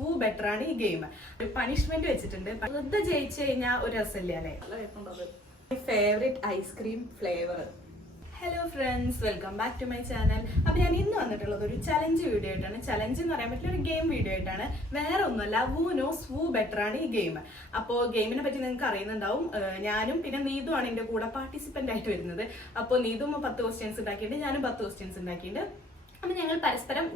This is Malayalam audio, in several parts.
വൂ ബെറ്റർ ആണ് ഈ ഗെയിം. ഒരു പണിഷ്മെന്റ് വെച്ചിട്ടുണ്ട്. വെറുതെ ജയിച്ചു കഴിഞ്ഞാൽ ഒരു രസമില്ല അല്ലേ? Favourite ice cream flavour. Hello friends, welcome back to my channel. അപ്പോൾ ഞാൻ ഇന്ന് വന്നിട്ടുള്ളത് ഒരു ചലഞ്ച് വീഡിയോ ആയിട്ടാണ്. ചലഞ്ച് എന്ന് പറയാൻ പറ്റില്ല, ഒരു ഗെയിം വീഡിയോ ആയിട്ടാണ്. വേറെ ഒന്നുമല്ല, വൂ നോസ് വൂ ബെറ്റർ ആണ് ഈ ഗെയിം. അപ്പോൾ ഗെയിമിനെ പറ്റി നിങ്ങൾക്ക് അറിയുന്നുണ്ടാവും. ഞാനും പിന്നെ നീതുമാണ് എൻ്റെ കൂടെ പാർട്ടിസിപ്പൻ്റ് ആയിട്ട് വരുന്നത്. അപ്പോൾ നീതും 10 ക്വസ്റ്റ്യൻസ് ഉണ്ടാക്കിയിട്ടുണ്ട്, ഞാനും 10 ക്വസ്റ്റ്യൻസ് ഉണ്ടാക്കിയിട്ടുണ്ട്. അപ്പം ഞങ്ങൾ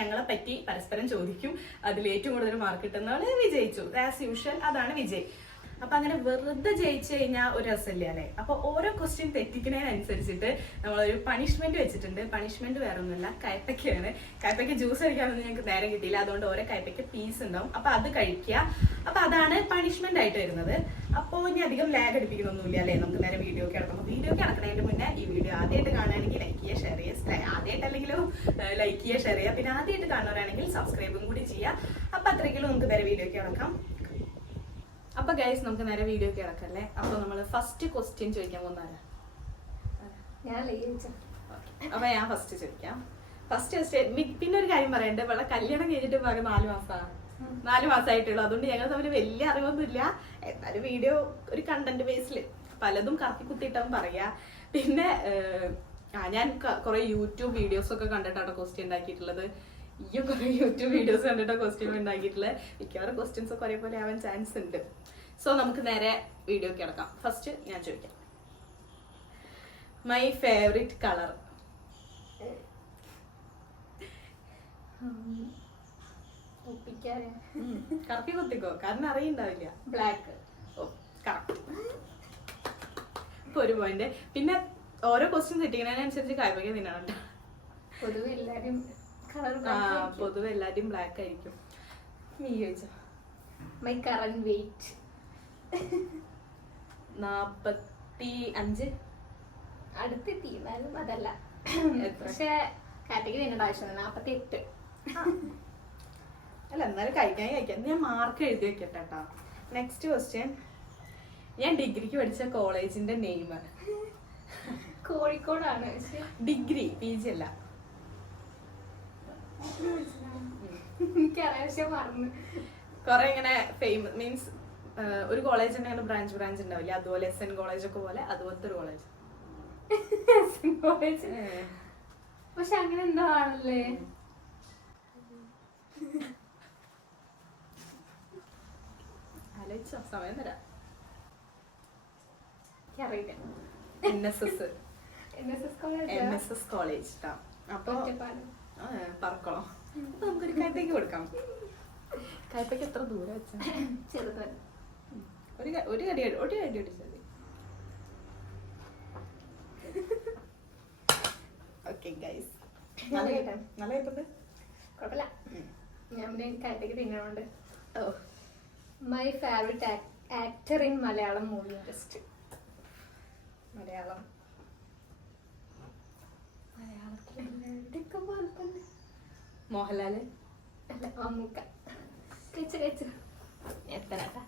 ഞങ്ങളെ പറ്റി പരസ്പരം ചോദിക്കും. അതിൽ ഏറ്റവും കൂടുതൽ മാർക്ക് കിട്ടുന്നവൾ വിജയിച്ചു. ആസ് യൂഷ്വൽ അതാണ് വിജയ്. അപ്പൊ അങ്ങനെ വെറുതെ ജയിച്ചു കഴിഞ്ഞാൽ ഒരു രസമില്ല അല്ലേ? അപ്പൊ ഓരോ ക്വസ്റ്റ്യൻ തെറ്റിക്കുന്നതിനനുസരിച്ചിട്ട് നമ്മളൊരു പണിഷ്മെന്റ് വെച്ചിട്ടുണ്ട്. പണിഷ്മെന്റ് വേറെ ഒന്നുമില്ല, കയ്പയ്ക്കാണ്. കയ്പയ്ക്ക് ജ്യൂസ് കഴിക്കാനൊന്നും ഞങ്ങൾക്ക് നേരം കിട്ടിയില്ല, അതുകൊണ്ട് ഓരോ കയ്പയ്ക്ക് പീസ് ഉണ്ടാവും. അപ്പൊ അത് കഴിക്കുക. അപ്പൊ അതാണ് പണിഷ്മെന്റ് ആയിട്ട് വരുന്നത്. അപ്പോൾ ഇനി അധികം ലാഗ് അടിപ്പിക്കുന്നൊന്നുമില്ല അല്ലേ? നമുക്ക് നേരെ വീഡിയോ കിടക്കണം. വീഡിയോ കിടക്കുന്നതിന് മുന്നേ ഈ വീഡിയോ ആദ്യമായിട്ട് കാണുകയാണെങ്കിൽ ലൈക്ക് ചെയ്യുക, ഷെയർ ചെയ്യുക. ആദ്യമായിട്ടല്ലെങ്കിലും ലൈക്ക് ചെയ്യുക, ഷെയർ ചെയ്യുക. പിന്നെ ആദ്യമായിട്ട് കാണുന്നവരാണെങ്കിൽ സബ്സ്ക്രൈബും കൂടി ചെയ്യുക. അപ്പൊ അത്രയ്ക്കും നമുക്ക് നേരെ വീഡിയോക്ക് കിടക്കാം. അപ്പൊ ഗൈസ്, നമുക്ക് നേരെ വീഡിയോ കിടക്കല്ലേ? അപ്പൊ നമ്മള് ഫസ്റ്റ് ക്വസ്റ്റ്യൻ ചോദിക്കാൻ പോകുന്നതാരാ? അപ്പൊ ഞാൻ ഫസ്റ്റ് ചോദിക്കാം. First question. പിന്നെ ഒരു കാര്യം പറയണ്ടേ, ഇവിടെ കല്യാണം കഴിഞ്ഞിട്ട് പറയാം 4 മാസമായിട്ടുള്ളൂ. അതുകൊണ്ട് ഞങ്ങൾ തമ്മിൽ വലിയ അറിവൊന്നുമില്ല. എന്നാലും വീഡിയോ ഒരു കണ്ടന്റ് ബേസിൽ പലതും കറക്കി കുത്തിയിട്ടാവും പറയാ. പിന്നെ ഞാൻ കുറെ യൂട്യൂബ് വീഡിയോസ് ഒക്കെ കണ്ടിട്ടാണ് ക്വസ്റ്റ്യൻ ഉണ്ടാക്കിയിട്ടുള്ളത്. കുറെ യൂട്യൂബ് വീഡിയോസ് കണ്ടിട്ടാണ് ക്വസ്റ്റ്യൻ ഉണ്ടാക്കിയിട്ടുള്ളത്. മിക്കവാറും ക്വസ്റ്റ്യൻസ് ഒക്കെ ഒരേപോലെ ആവാൻ ചാൻസ് ഉണ്ട്. സോ നമുക്ക് നേരെ വീഡിയോ കിടക്കാം. ഫസ്റ്റ് ഞാൻ ചോദിക്കാം, മൈ ഫേവറേറ്റ് കളർ. കറക്കി കുത്തിക്കോ, കാരണം അറിയണ്ടാവില്ല. ബ്ലാക്ക്. ഓ, കറക്റ്റ്. ഇപ്പൊ ഒരു പോയിന്റ്. പിന്നെ ഓരോ ക്വസ്റ്റ്യൻ തെറ്റിക്കുന്നതിനനുസരിച്ച് കായ്പയ്ക്ക് തിന്നണം. പൊതുവെ എല്ലാരും ബ്ലാക്ക് ആയിരിക്കും. നീ ചോദിച്ചോ. My current weight 45. അടുത്തെത്തി, എന്നാലും അതല്ല. പക്ഷെ കാറ്റഗറി എന്നോട് ആവശ്യം 48. അല്ല, എന്നാലും കഴിക്കാം. ഞാൻ മാർക്ക് എഴുതി വെക്കട്ടെ കേട്ടോ. Next question. ഞാൻ ഡിഗ്രിക്ക് പഠിച്ച കോളേജിന്റെ നെയിം. കോഴിക്കോടാണ്. ഡിഗ്രി, PG അല്ല. കൊറേ ഇങ്ങനെ ഫേമസ് മീൻസ് ഒരു കോളേജ് ഉണ്ടെങ്കിൽ ബ്രാഞ്ച് ഉണ്ടാവില്ല. അതുപോലെ SN കോളേജ് ഒക്കെ പോലെ അതുപോലത്തെ ഒരു കോളേജ്. പക്ഷെ അങ്ങനെ എന്തോ ആണല്ലേ. ആലോചിച്ചോ, സമയം തരാം. NSS college. അപ്പൊ പറക്കണം. നമുക്കൊരു കയ്പയ്ക്ക് കൊടുക്കാം. കയ്പയ്ക്ക് എത്ര ദൂരം വെച്ചാ? ചെറുതൻ. ഒരു കടി അടിച്ചത്. ഓക്കെ ഗൈസ്, നല്ല കയ്പുണ്ട്. കുഴപ്പമില്ല, ഞാൻ കയ്പയ്ക്ക് തിന്നണോണ്ട്. My favourite actor in Malayalam movie industry. Mohanlal. അല്ല, മമ്മൂക്ക. കഴിച്ചു എത്തരാട്ടാ.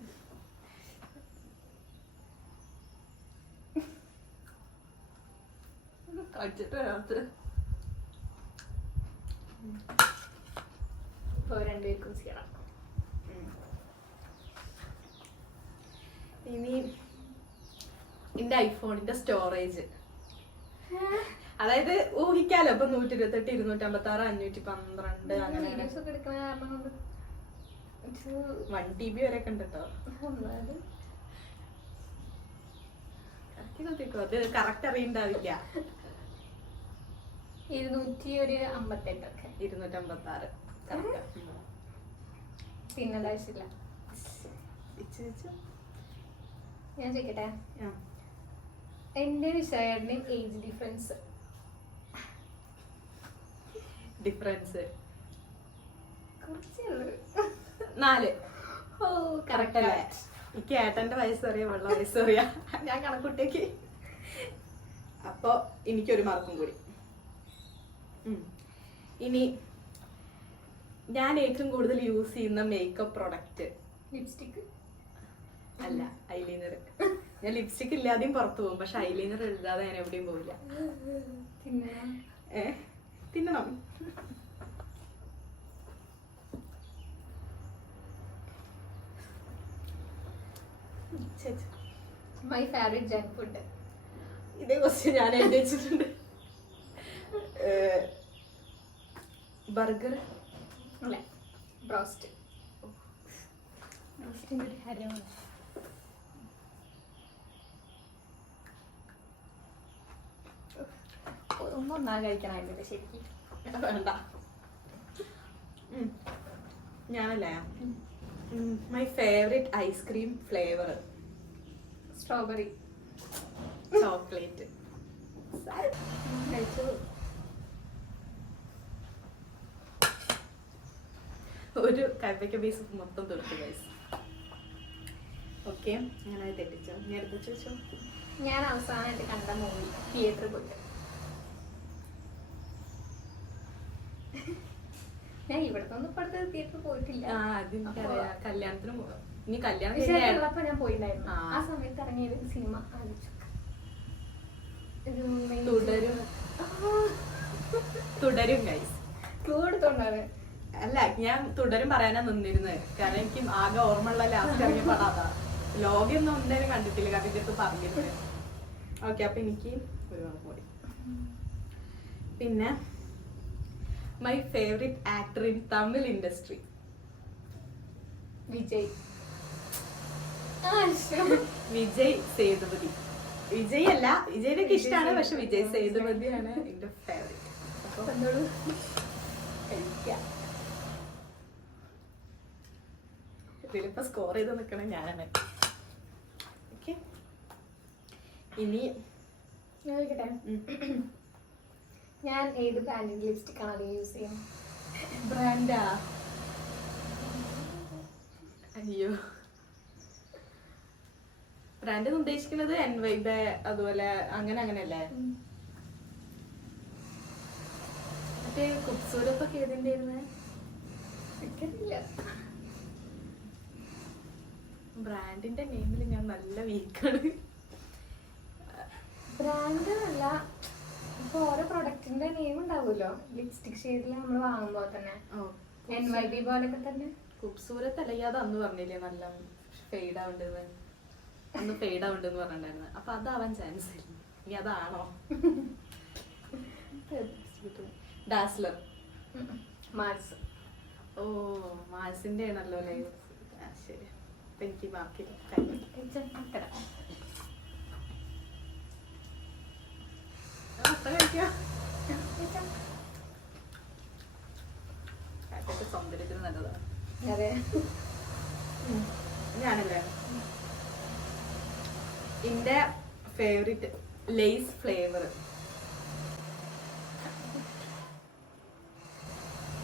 ഇപ്പൊ 2 പേർക്കും ചെയ്യണം. ഇനി എന്റെ ഐഫോണിന്റെ സ്റ്റോറേജ്, അതായത് ഊഹിക്കാലോ. ഇപ്പൊ 128, 256, 512 അങ്ങനെ 1 TB വരെ ഒക്കെ ഉണ്ട് കേട്ടോ. അത് കറക്റ്റ് അറിയണ്ടാവില്ല. 258 256 പിന്നെ ആവശ്യമില്ല. ഞാൻ ചോദിക്കട്ടെ, എന്റെ വിഷയത്തിന് ഏജ് ഡിഫറൻസ് കുറച്ചേ ഉള്ളൂ. 4. ഓ, കറക്റ്റ് അല്ലേ? എനിക്ക് ഏട്ടന്റെ വയസ്സറിയാം, വെള്ള വയസ്സറിയാം. ഞാൻ കണക്കുട്ടിക്ക്. അപ്പൊ എനിക്കൊരു മാർക്കും കൂടി. ഇനി ഞാൻ ഏറ്റവും കൂടുതൽ യൂസ് ചെയ്യുന്ന മേക്കപ്പ് പ്രൊഡക്റ്റ്. ലിപ്സ്റ്റിക് അല്ല, ഐലൈനർ. ഞാൻ ലിപ്സ്റ്റിക് ഇല്ലാതെയും പുറത്തു പോകും, പക്ഷെ ഐലൈനർ എഴുതാതെ ഞാൻ എവിടെയും പോവില്ല. തിന്നണം. ചേച്ചി മൈ ഫേവറേറ്റ് ജങ്ക് ഫുഡ്. ഇതേ ക്വസ്റ്റ്യൻ ഞാൻ എഴുതി വെച്ചിട്ടുണ്ട്. ബർഗർ അല്ലേ, ബ്രോസ്റ്റ്. ബ്രോസ്റ്റിൻ്റെ ഒരു ഹരമാണ്. ഒന്നൊന്നാ കഴിക്കണമായിരുന്നില്ല ശരിക്കും. വേണ്ട. ഞാനല്ലേ my favourite ice cream flavour strawberry. Chocolate. കഴിച്ചു. ഒരു കയ്പയ്ക്ക പീസ് മൊത്തം തീർത്തു ഗൈസ്. ഓക്കെ, അങ്ങനെ തെറ്റിച്ചോ. ഞാൻ എടുത്ത് വെച്ചോ. ഞാൻ അവസാനമായിട്ട് കണ്ട മൂവി തിയേറ്ററിൽ പോയിട്ട്. ഞാൻ ഇവിടത്തെ ഒന്നും ഇപ്പോഴത്തെ തിയേറ്ററിൽ പോയിട്ടില്ല. അതെനിക്കറിയാം. കല്യാണത്തിന് ഇനി കല്യാണം വിശേഷമുള്ളപ്പോ ഞാൻ പോയിണ്ടായിരുന്നു. ആ. ആ സമയത്ത് ഇറങ്ങിയ ഒരു സിനിമ ആലോചിച്ചു. തുടരും ഗൈസ്. ക്ലൂ എടുത്തോണ്ടാണ്. അല്ല, ഞാൻ തുടരും പറയാനാ നിന്നിരുന്നത്. കാരണം എനിക്ക് ആകെ ഓർമ്മയുള്ള ലാസ്റ്റ് ഇറങ്ങിയ പടം അതാ. ലോകൊന്നും എന്തായാലും കണ്ടിട്ടില്ല, കാരണം ഇതിട്ട് പറഞ്ഞിരുന്നത്. ഓക്കെ, അപ്പൊ എനിക്ക് ഒരു ഓർമ്മ കൂടി. പിന്നെ my favourite actor in Tamil industry. Vijay. Vijay Sethupathi. Vijay അല്ല, വിജയിനൊക്കെ ഇഷ്ടമാണ്, പക്ഷെ വിജയ് സേതുപതിയാണ് എന്റെ ഫേവറേറ്റ്. അപ്പൊ കഴിക്കാം. ഇതിലിപ്പോ സ്കോർ ചെയ്ത് നിൽക്കണം ഞാനാണ്. ഓക്കെ, ഇനി ഞാൻ ചോദിക്കട്ടെ, ഞാൻ ഏത് ബ്രാൻഡിന്റെ ലിപ്സ്റ്റിക് ആണ് അധികം യൂസ് ചെയ്യുന്നത്? ബ്രാൻഡാ? അയ്യോ, ബ്രാൻഡ് ഉദ്ദേശിക്കുന്നത് എൻവൈബ് അതുപോലെ അങ്ങനെയല്ലേ? മറ്റേ കുപ്സൂരത്തൊക്കെ ഏതിന്റെ ആയിരുന്നേ? എനിക്കറിയില്ല. ബ്രാൻഡിന്റെ നെയിമിൽ ഞാൻ നല്ല വീക്കാണ്. ബ്രാൻഡ് അല്ല, ഇപ്പൊ ഓരോ പ്രൊഡക്റ്റിന്റെ നെയിം ഉണ്ടാവുമല്ലോ ലിപ്സ്റ്റിക് ഷെയ്ഡിൽ നമ്മൾ വാങ്ങുമ്പോൾ തന്നെ. NYB പോലൊക്കെ തന്നെ. കുപ്സൂരത്ത് അല്ലെങ്കിൽ അത് അന്ന് പറഞ്ഞില്ലേ നല്ല ഫെയ്ഡ് ആവണ്ടെന്ന്, അന്ന് ഫെയ്ഡ് ആവണ്ടെന്ന് പറഞ്ഞിട്ടുണ്ടായിരുന്നു. അപ്പൊ അതാവാൻ ചാൻസ് ഇല്ല. ഇനി അതാണോ? ഡാസ്ലർ. മാർസ്. ഓ, മാർസിന്റെ ആണല്ലോ അല്ലേ? ശരി, അപ്പൊ എനിക്ക് മാർക്കില്ല. സൗന്ദര്യത്തിന് നല്ലതാണ്. അതെ. ഞാനല്ലേ എന്റെ favourite Lay's flavour.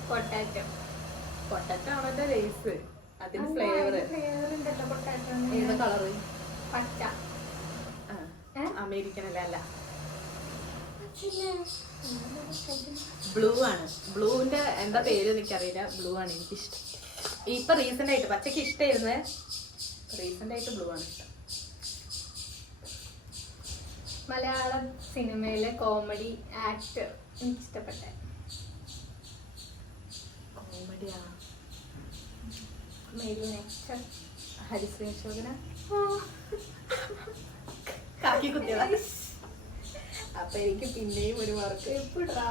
Potato. Potato ആണല്ലോ ലേസ്, അതിന് ഫ്ലേവർ. ഏത് കളറ്? പച്ച. അമേരിക്കൻ അല്ല, അല്ല ബ്ലൂ ആണ്. ബ്ലൂവിന്റെ എന്താ പേര് എനിക്കറിയില്ല. ബ്ലൂ ആണ് എനിക്കിഷ്ടം. ഇപ്പൊ റീസെന്റ് ആയിട്ട് പച്ചക്ക് ഇഷ്ടമായിരുന്നേ, റീസെന്റ് ആയിട്ട് ബ്ലൂ ആണ് ഇഷ്ടം. മലയാളം സിനിമയിലെ കോമഡി ആക്ടർ എനിക്കിഷ്ടപ്പെട്ട. കോമഡിയാ? ഹരിശ്രീ ശോഭന. കാക്കി കുത്തിയതാ. അപ്പൊ എനിക്ക് പിന്നെയും ഒരു മാർക്ക്. എപ്പോഴാ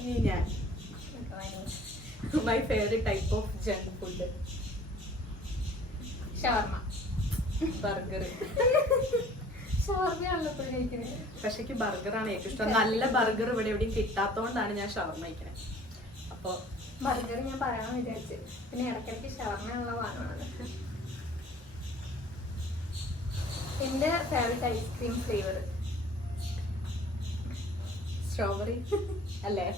ഇനി ഞാൻ my favourite type of junk food. Shawarma. Burger. ഷവർമയാണല്ലോ കഴിക്കുന്നത്. പക്ഷെ എനിക്ക് ബർഗറാണ് ഏറ്റവും ഇഷ്ടം. നല്ല ബർഗർ ഇവിടെ എവിടെയും കിട്ടാത്തോണ്ടാണ് ഞാൻ ഷവർമ കഴിക്കണേ. അപ്പൊ ബർഗർ ഞാൻ പറയാമെന്ന് വിചാരിച്ചു, പിന്നെ ഇടയ്ക്കിടയ്ക്ക് ഷവർമയുള്ള വാങ്ങാണ്. എന്റെ ഫേവറേറ്റ് ഐസ്ക്രീം ഫ്ലേവർ സ്ട്രോബെറി അല്ലേ?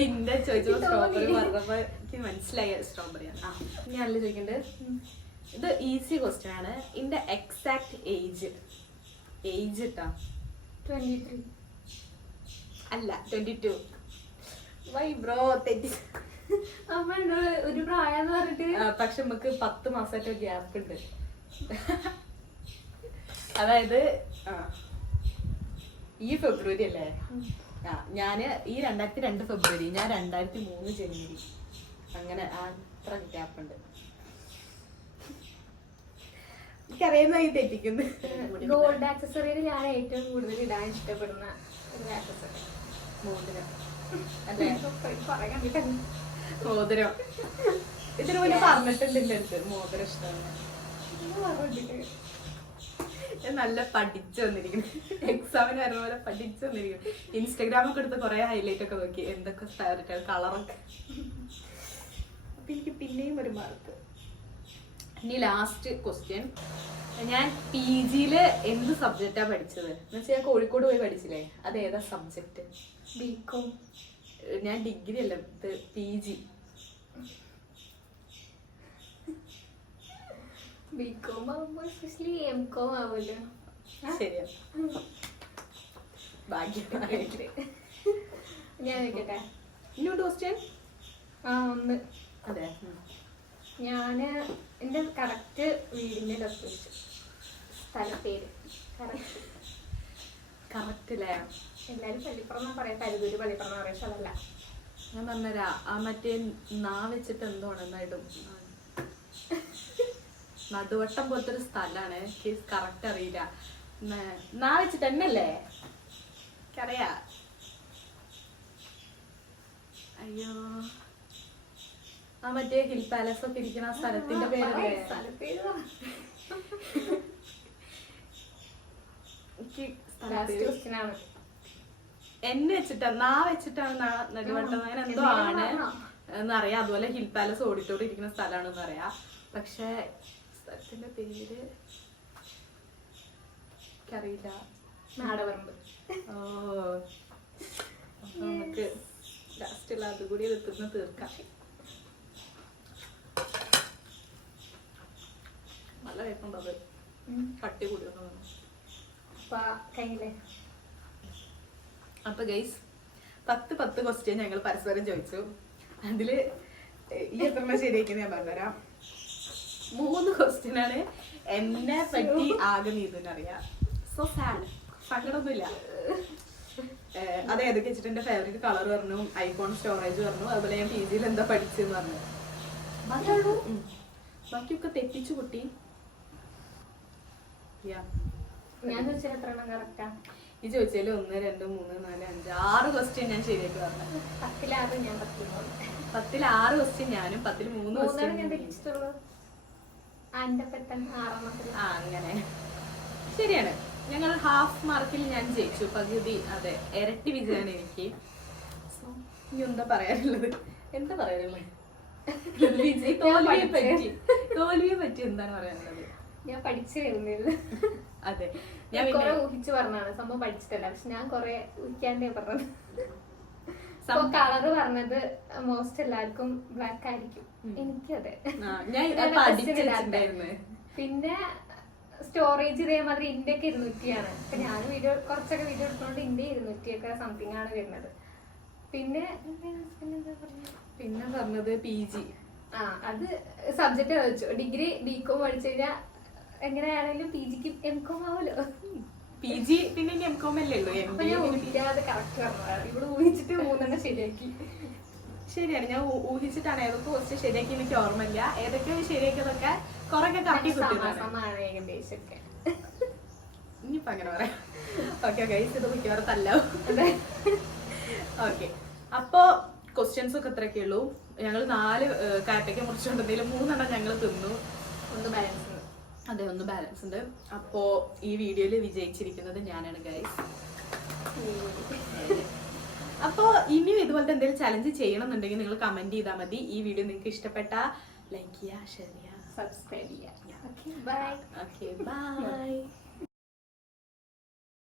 എന്റെ ചോദിച്ചപ്പോ സ്ട്രോബെറി പറഞ്ഞപ്പോ എനിക്ക് മനസ്സിലായ സ്ട്രോബെറിയാണ്. ഞാനല്ലേ ചോദിക്കണ്ടേ? ഇത് ഈസി ക്വസ്റ്റ്യൻ ആണ്. എന്റെ എക്സാക്ട് ഏജ് ഇട്ടാ 23. അല്ല 22. വൈ ബ്രോ തെറ്റി. അപ്പൊ ഒരു പ്രായം എന്ന് പറഞ്ഞിട്ട്. പക്ഷെ നമുക്ക് 10 മാസമായിട്ട് ഗ്യാപ്പ് ഉണ്ട്. അതായത് ഈ ഫെബ്രുവരി അല്ലേ? ഞാന് ഈ 2002 ഫെബ്രുവരി, ഞാൻ 2003 ജനുവരി. അങ്ങനെ അത്ര ഗ്യാപ്പ് ഉണ്ട്. എനിക്കറിയുന്ന ഈ തെറ്റിക്കുന്നു. ഗോൾഡ് ആക്സസറിയിൽ ഞാൻ ഏറ്റവും കൂടുതൽ ഇടാൻ ഇഷ്ടപ്പെടുന്ന ഒരു ആക്സസറി മോതിരം അല്ലേ? പറയാൻ പറ്റും. മോതിരം ഇതിനു മുന്നേ പറഞ്ഞിട്ടുണ്ട് എൻ്റെ അടുത്ത് മോതിരം ഇഷ്ടമാണ്. ഞാൻ നല്ല പഠിച്ചു വന്നിരിക്കുന്നു. എക്സാമിന് വരുന്ന പോലെ പഠിച്ചു വന്നിരിക്കുന്നു. ഇൻസ്റ്റാഗ്രാമൊക്കെ എടുത്ത് കുറെ ഹൈലൈറ്റ് ഒക്കെ നോക്കി എന്തൊക്കെ ഫേവറേറ്റ് കളറൊക്കെ. അപ്പൊ എനിക്ക് പിന്നെയും ഒരു മാർക്ക്. ഇനി ലാസ്റ്റ് ക്വസ്റ്റ്യൻ. ഞാൻ PGയില് എന്ത് സബ്ജക്റ്റാ പഠിച്ചത് എന്ന് വെച്ചാൽ ഞാൻ കോഴിക്കോട് പോയി പഠിച്ചില്ലേ, അത് ഏതാ സബ്ജക്റ്റ്? ബികോം. ഞാൻ ഡിഗ്രി അല്ല, PG. ബികോം ആവുമ്പോ എസ്പെഷ്യലി എംകോം ആവുമല്ലോ. ശരിയാ, ഭാഗ്യമായിട്ട്. ഞാൻ നോക്കട്ടെ. ഇന്നോട്ട് ക്വസ്റ്റ്യൻ. ഒന്ന്. അതെ, ഞാന് എന്റെ കറക്റ്റ് വീടിന്റെ ലൊക്കേഷൻ, സ്ഥലപ്പേര് കറക്റ്റ് അല്ലേ? എല്ലാരും പള്ളിപ്പുറം പറയാം, കരുതൂര് പള്ളിപ്പുറം പറയാം, പക്ഷെ അതല്ല. ഞാൻ പറഞ്ഞരാ, ആ മറ്റേ നാ വെച്ചിട്ട് എന്തോണെന്നായിട്ടും നടുവട്ടം പോലത്തെ ഒരു സ്ഥലാണ്. എനിക്ക് കറക്റ്റ് അറിയില്ല. നാ വെച്ചിട്ട് തന്നെയല്ലേ? എനിക്കറിയാ. അയ്യോ, ആ മറ്റേ ഹിൽ പാലസ് ഒക്കെ ഇരിക്കുന്ന ആ സ്ഥലത്തിന്റെ പേരല്ലേ? എന്നെ വെച്ചിട്ടാണ്, നാ വെച്ചിട്ടാണ് നടുവട്ടം, അങ്ങനെ എന്തോ ആണ് എന്നറിയാം. അതുപോലെ ഹിൽ പാലസ് ഓഡിറ്റോറിയം ഇരിക്കുന്ന സ്ഥലമാണെന്ന് അറിയാം. പക്ഷെ സ്ഥലത്തിന്റെ പേര് എനിക്കറിയില്ല. നാടപറമ്പ്. ഓ, അപ്പൊ നമുക്ക് ലാസ്റ്റുള്ള അതുകൂടി എത്തുന്ന തീർക്കാം. നല്ല വേപ്പുണ്ടോ? അത് കട്ടി കൂടി വന്നു. അപ്പൊ ഗൈസ് 10 ക്വസ്റ്റ്യൻ ഞങ്ങൾ പരസ്പരം ചോദിച്ചു. അതില് ഈ എത്ര ശരിയാക്കി ഞാൻ പറഞ്ഞുതരാം. 3 ക്വസ്റ്റ്യൻ ആണ് എന്നെ പറ്റി ആകെ നീതുനറിയാം. So sad, സങ്കടമൊന്നുമില്ല. അത് ഏതൊക്കെ വെച്ചിട്ട് എന്റെ ഫേവറേറ്റ് കളർ പറഞ്ഞു, ഐഫോൺ സ്റ്റോറേജ് പറഞ്ഞു, അതുപോലെ ഞാൻ PGയിൽ എന്താ പഠിച്ചെന്ന് പറഞ്ഞു. ബാക്കിയൊക്കെ തെറ്റിച്ചു കുട്ടി. ഈ ചോദിച്ചാല് 1, 2, 3, 4, 5, 6 ക്വസ്റ്റ്യൻ ഞാൻ ശരിയാക്കി പറഞ്ഞു. 10ൽ 6 ക്വസ്റ്റ്യൻ ഞാനും 10ൽ 3 ക്വസ്റ്റ്യൻ. അങ്ങനെ ശരിയാണ്. ഞങ്ങൾ ഹാഫ് മാർക്കിൽ ഞാൻ ജയിച്ചു, പകുതി. അതെ, ഇരട്ടി വിജയാണ് എനിക്ക്. ഇനി എന്താ പറയാനുള്ളത്? തോൽവിയെ പറ്റി എന്താണ് പറയാനുള്ളത്? ഞാൻ പഠിച്ചു വരുന്നത്. അതെ, ഞാൻ കൊറേ ഊഹിച്ചു പറഞ്ഞാണ് സംഭവം, പഠിച്ചിട്ടല്ല. പക്ഷെ ഞാൻ കൊറേ ഊഹിക്കാണ്ടേ പറഞ്ഞത്. കളറ് പറഞ്ഞത് മോസ്റ്റ് എല്ലാവർക്കും ബ്ലാക്ക് ആയിരിക്കും. എനിക്കതെ. പിന്നെ സ്റ്റോറേജ് ഇതേമാതിരി ഇന്ത്യ ഒക്കെ 200 അപ്പൊ ഞാൻ കുറച്ചൊക്കെ വീഡിയോ എടുക്കുന്നോണ്ട് ഇന്ത്യ 200 സംതിങ് ആണ് വരുന്നത്. പിന്നെ പറഞ്ഞത് PG. അത് സബ്ജക്ട് വെച്ചു. ഡിഗ്രി ബികോം പഠിച്ചു കഴിഞ്ഞാൽ എങ്ങനെയാണെങ്കിലും PGക്ക് എംകോം ആവല്ലോ. PG പിന്നെ എംകോം അല്ലേ ഉള്ളൂ. കറക്റ്റ് പറഞ്ഞതാണ്. ഇവിടെ ഊഹിച്ചിട്ട് 3 ശരിയാക്കി. ശരിയാണ്, ഞാൻ ഊഹിച്ചിട്ടാണ് ഏതൊക്കെ ക്വസ്റ്റ്യൻ ശരിയാക്കി. എനിക്ക് ഓർമ്മയില്ല ഏതൊക്കെ ശരിയാക്കിയതൊക്കെ കുറെ സമാസമാണ് ഏകദേശമൊക്കെ. ഇനിയിപ്പോ അങ്ങനെ പറയാം. ഓക്കെ ഗൈസ്, ഇത് മിക്കവാറും തല്ലാവും. ഓക്കെ, അപ്പൊ ക്വസ്റ്റ്യൻസ് ഒക്കെ ഇത്രയൊക്കെ ഉള്ളൂ. ഞങ്ങൾ 4 കാറ്റയ്ക്ക് മുറിച്ചുകൊണ്ടെന്തെങ്കിലും 3 ഞങ്ങൾ തിന്നു. 1 ബാലൻസ്. അതെ, 1 ബാലൻസ് ഉണ്ട്. അപ്പോ ഈ വീഡിയോയിൽ വിജയിച്ചിരിക്കുന്നത് ഞാനാണ് ഗൈസ്. അപ്പോ ഇനിയും ഇതുപോലത്തെ എന്തെങ്കിലും ചലഞ്ച് ചെയ്യണം എന്നുണ്ടെങ്കിൽ നിങ്ങൾ കമന്റ് ചെയ്താൽ മതി. ഈ വീഡിയോ നിങ്ങൾക്ക് ഇഷ്ടപ്പെട്ട ലൈക്ക് ചെയ്യുക, ഷെയർ ചെയ്യുക, സബ്സ്ക്രൈബ് ചെയ്യുക. Okay bye.